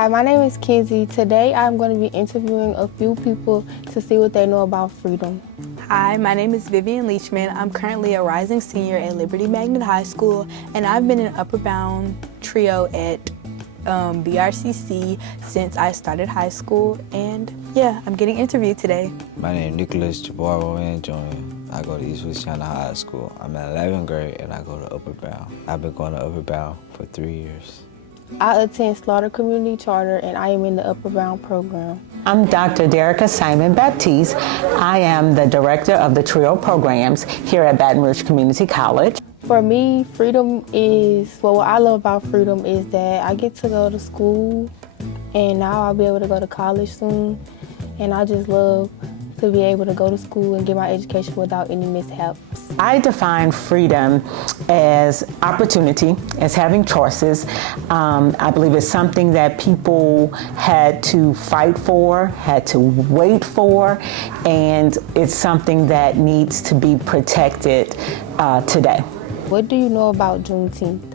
Hi, my name is Kenzie. Today I'm going to be interviewing a few people to see what they know about freedom. Hi, my name is Vivian Leachman. I'm currently a rising senior at Liberty Magnet High School, and I've been in Upward Bound trio at BRCC since I started high school, and yeah, I'm getting interviewed today. My name is Nicholas Jabbar Jr. I go to East Louisiana High School. I'm in 11th grade and I go to Upward Bound. I've been going to Upward Bound for 3 years. I attend Slaughter Community Charter and I am in the Upward Bound program. I'm Dr. Derica Simon Baptiste. I am the director of the TRIO programs here at Baton Rouge Community College. For me, freedom is, well, what I love about freedom is that I get to go to school and now I'll be able to go to college soon. And I just love to be able to go to school and get my education without any mishaps. I define freedom as opportunity, as having choices. I believe it's something that people had to fight for, had to wait for, and it's something that needs to be protected today. What do you know about Juneteenth?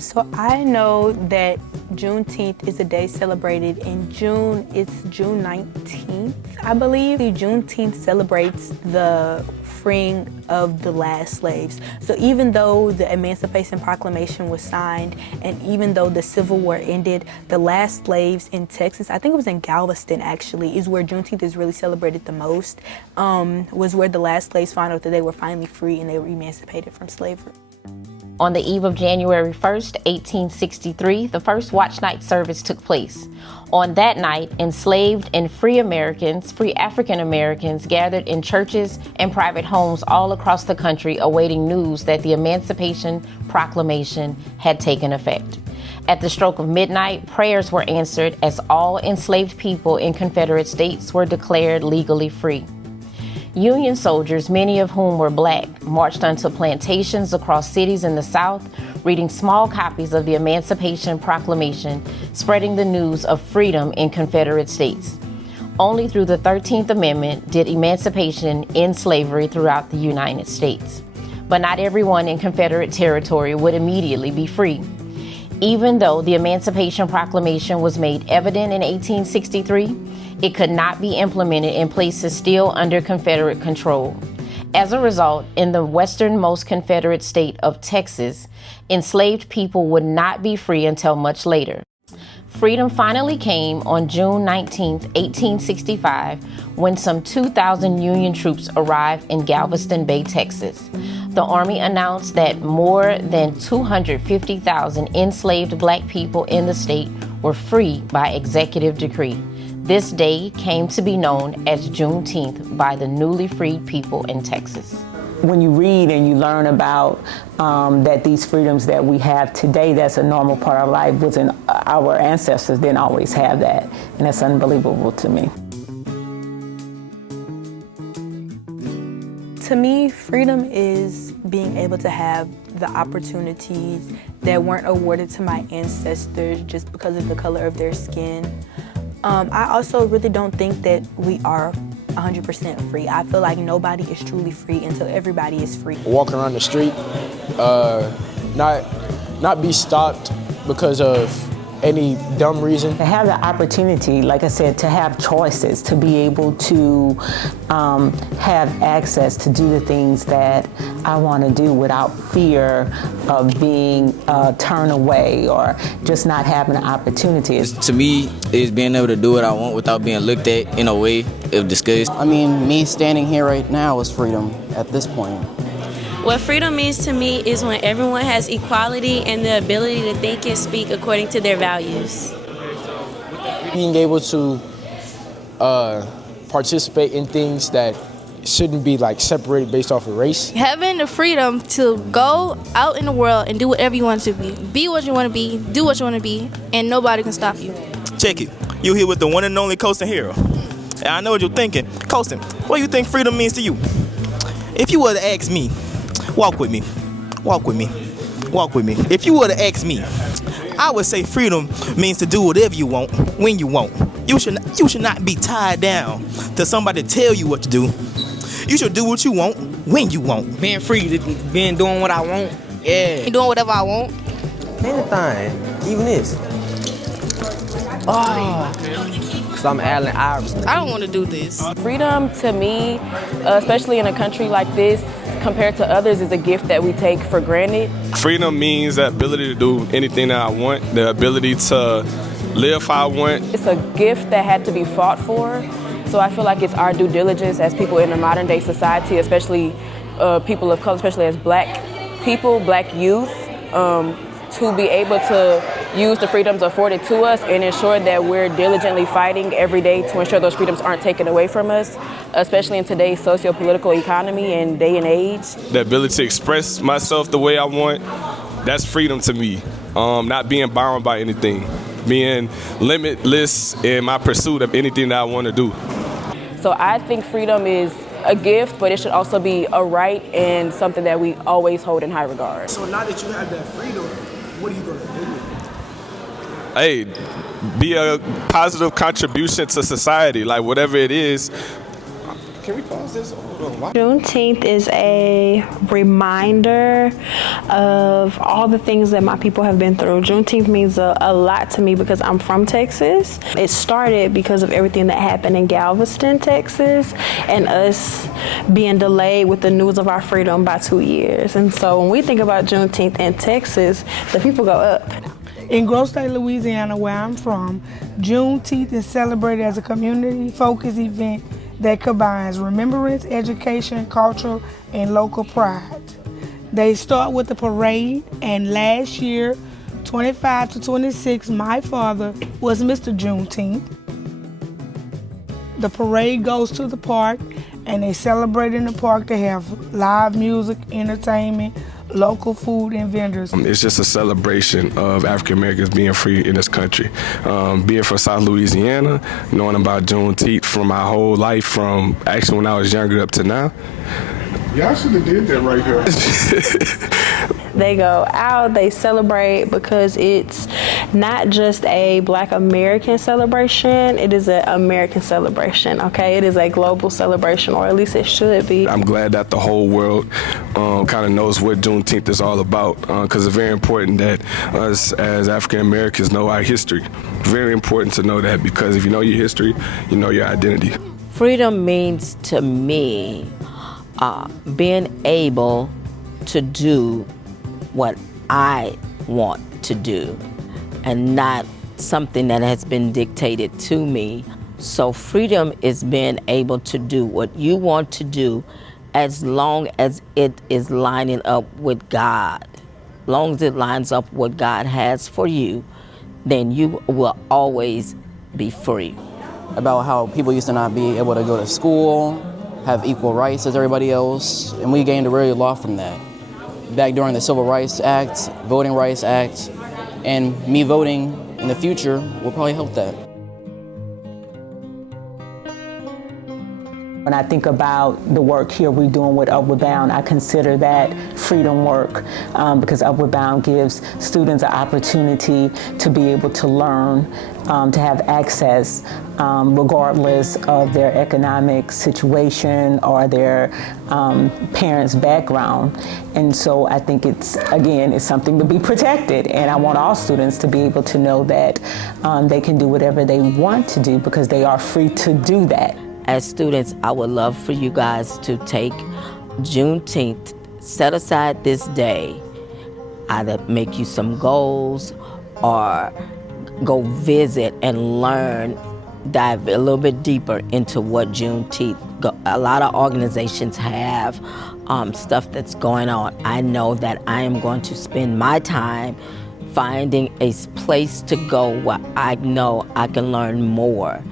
So I know that Juneteenth is a day celebrated in June. It's June 19th, I believe. Juneteenth celebrates the freeing of the last slaves. So even though the Emancipation Proclamation was signed and even though the Civil War ended, the last slaves in Texas, I think it was in Galveston actually, is where Juneteenth is really celebrated the most, was where the last slaves found out that they were finally free and they were emancipated from slavery. On the eve of January 1st, 1863, the first watch night service took place. On that night, enslaved and free Americans, free African Americans, gathered in churches and private homes all across the country awaiting news that the Emancipation Proclamation had taken effect. At the stroke of midnight, prayers were answered as all enslaved people in Confederate states were declared legally free. Union soldiers, many of whom were black, marched onto plantations across cities in the South, reading small copies of the Emancipation Proclamation, spreading the news of freedom in Confederate states. Only through the 13th Amendment did emancipation end slavery throughout the United States. But not everyone in Confederate territory would immediately be free. Even though the Emancipation Proclamation was made evident in 1863, it could not be implemented in places still under Confederate control. As a result, in the westernmost Confederate state of Texas, enslaved people would not be free until much later. Freedom finally came on June 19, 1865, when some 2,000 Union troops arrived in Galveston Bay, Texas. The Army announced that more than 250,000 enslaved black people in the state were free by executive decree. This day came to be known as Juneteenth by the newly freed people in Texas. When you read and you learn about that these freedoms that we have today, that's a normal part of life, wasn't our ancestors didn't always have that, and that's unbelievable to me. To me, freedom is being able to have the opportunities that weren't awarded to my ancestors just because of the color of their skin. I also really don't think that we are 100% free. I feel like nobody is truly free until everybody is free. Walking around the street, not be stopped because of any dumb reason. To have the opportunity, like I said, to have choices, to be able to have access to do the things that I want to do without fear of being turned away or just not having the opportunities. To me, it's being able to do what I want without being looked at in a way of disgust. I mean, me standing here right now is freedom at this point. What freedom means to me is when everyone has equality and the ability to think and speak according to their values. Being able to participate in things that shouldn't be like separated based off of race. Having the freedom to go out in the world and do whatever you want to be what you want to be, do what you want to be, and nobody can stop you. Check it. You here with the one and only Coastin Hero. And I know what you're thinking. Coastin, what do you think freedom means to you? If you were to ask me, walk with me. Walk with me. Walk with me. If you were to ask me, I would say freedom means to do whatever you want, when you want. You should not be tied down to somebody tell you what to do. You should do what you want, when you want. Being free, being doing what I want. Yeah. And doing whatever I want. Anything, even this. Because I'm Allen Iverson. I don't want to do this. Freedom to me, especially in a country like this, compared to others, is a gift that we take for granted. Freedom means the ability to do anything that I want, the ability to live how I want. It's a gift that had to be fought for. So I feel like it's our due diligence as people in a modern day society, especially people of color, especially as black people, black youth, to be able to use the freedoms afforded to us and ensure that we're diligently fighting every day to ensure those freedoms aren't taken away from us, especially in today's socio-political economy and day and age. The ability to express myself the way I want, that's freedom to me. Not being bound by anything, being limitless in my pursuit of anything that I want to do. So I think freedom is a gift, but it should also be a right and something that we always hold in high regard. So now that you have that freedom, what are you going to do with it? Hey, be a positive contribution to society, like whatever it is. Can we pause this? Juneteenth is a reminder of all the things that my people have been through. Juneteenth means a lot to me because I'm from Texas. It started because of everything that happened in Galveston, Texas, and us being delayed with the news of our freedom by 2 years. And so when we think about Juneteenth in Texas, the people go up. In Grosse State, Louisiana, where I'm from, Juneteenth is celebrated as a community-focused event that combines remembrance, education, culture, and local pride. They start with the parade, and last year, 25 to 26, my father was Mr. Juneteenth. The parade goes to the park, and they celebrate in the park. They have live music, entertainment, local food and vendors. It's just a celebration of African Americans being free in this country. Being from South Louisiana, knowing about Juneteenth from my whole life, from actually when I was younger up to now. Y'all should have did that right here. They go out, they celebrate because it's not just a Black American celebration, it is an American celebration, okay? It is a global celebration, or at least it should be. I'm glad that the whole world kind of knows what Juneteenth is all about, because it's very important that us as African Americans know our history. Very important to know that, because if you know your history, you know your identity. Freedom means to me being able to do what I want to do and not something that has been dictated to me. So freedom is being able to do what you want to do as long as it is lining up with God. As long as it lines up what God has for you, then you will always be free. About how people used to not be able to go to school, have equal rights as everybody else, and we gained a really lot from that. Back during the Civil Rights Act, Voting Rights Act, and me voting in the future will probably help that. When I think about the work here we're doing with Upward Bound, I consider that freedom work because Upward Bound gives students an opportunity to be able to learn, to have access regardless of their economic situation or their parents' background. And so I think it's something to be protected. And I want all students to be able to know that they can do whatever they want to do because they are free to do that. As students, I would love for you guys to take Juneteenth, set aside this day, either make you some goals or go visit and learn, dive a little bit deeper into what Juneteenth. A lot of organizations have stuff that's going on. I know that I am going to spend my time finding a place to go where I know I can learn more.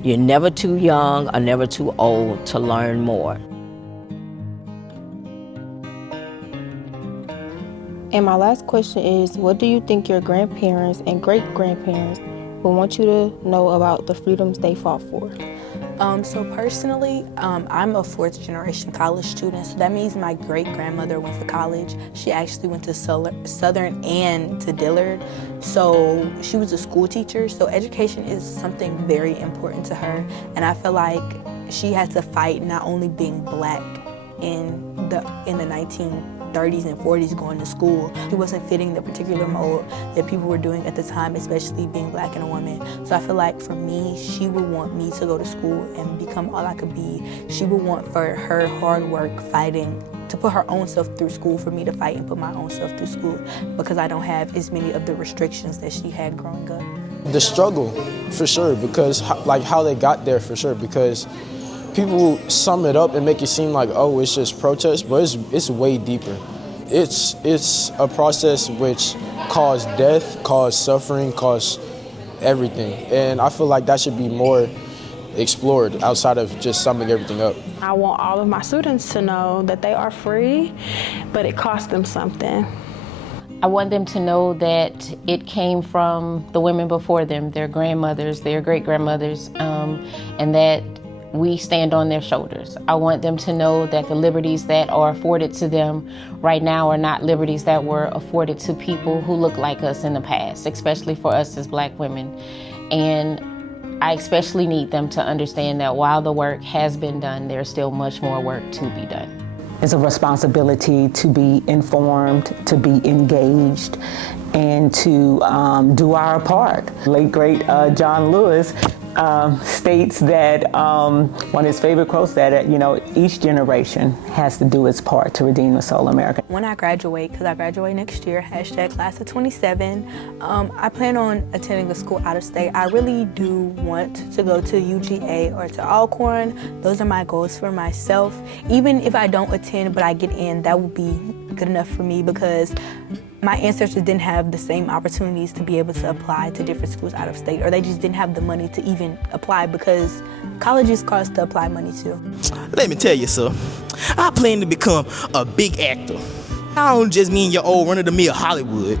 You're never too young or never too old to learn more. And my last question is, what do you think your grandparents and great-grandparents would want you to know about the freedoms they fought for? So personally, I'm a fourth generation college student, so that means my great-grandmother went to college. She actually went to Southern and to Dillard, so she was a school teacher, so education is something very important to her, and I feel like she had to fight not only being Black in the 30s and 40s going to school. She wasn't fitting the particular mold that people were doing at the time, especially being black and a woman. So I feel like for me, she would want me to go to school and become all I could be. She would want for her hard work, fighting, to put her own self through school, for me to fight and put my own self through school, because I don't have as many of the restrictions that she had growing up. The struggle, for sure, because like how they got there, for sure, because people sum it up and make it seem like, oh, it's just protest, but it's way deeper. It's a process which caused death, caused suffering, caused everything, and I feel like that should be more explored outside of just summing everything up. I want all of my students to know that they are free, but it cost them something. I want them to know that it came from the women before them, their grandmothers, their great-grandmothers, and that we stand on their shoulders. I want them to know that the liberties that are afforded to them right now are not liberties that were afforded to people who look like us in the past, especially for us as black women. And I especially need them to understand that while the work has been done, there's still much more work to be done. It's a responsibility to be informed, to be engaged, and to do our part. Late, great John Lewis states that one of his favorite quotes that, each generation has to do its part to redeem the soul of America. When I graduate, because I graduate next year, #class of 27, I plan on attending a school out of state. I really do want to go to UGA or to Alcorn. Those are my goals for myself. Even if I don't attend, but I get in, that would be good enough for me, because my ancestors didn't have the same opportunities to be able to apply to different schools out of state, or they just didn't have the money to even apply, because colleges cost to apply money too. Let me tell you, sir, I plan to become a big actor. I don't just mean your old run-of-the-mill Hollywood.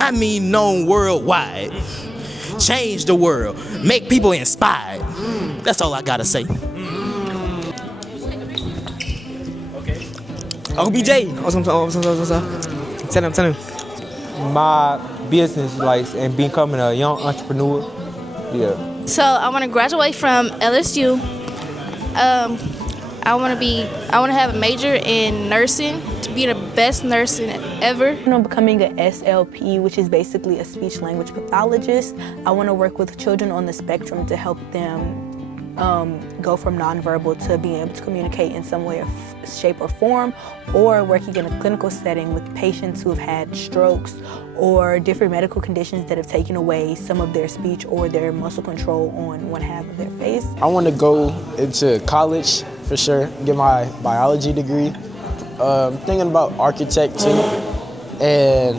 I mean known worldwide. Change the world. Make people inspired. That's all I gotta say. Uncle BJ. Tell him. My business, and becoming a young entrepreneur. Yeah. So I want to graduate from LSU. I want to have a major in nursing, to be the best nurse ever. Becoming an SLP, which is basically a speech language pathologist. I want to work with children on the spectrum to help them go from nonverbal to being able to communicate in some way, or shape, or form, or working in a clinical setting with patients who have had strokes or different medical conditions that have taken away some of their speech or their muscle control on one half of their face. I want to go into college, for sure, get my biology degree. Thinking about architect too, and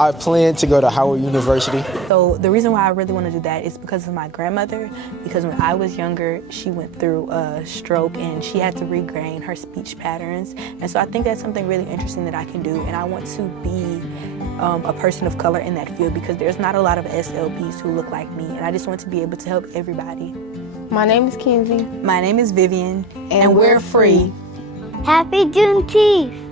I plan to go to Howard University. So the reason why I really want to do that is because of my grandmother, because when I was younger, she went through a stroke and she had to regain her speech patterns. And so I think that's something really interesting that I can do, and I want to be a person of color in that field, because there's not a lot of SLPs who look like me, and I just want to be able to help everybody. My name is Kenzie. My name is Vivian, and we're free. Happy Juneteenth!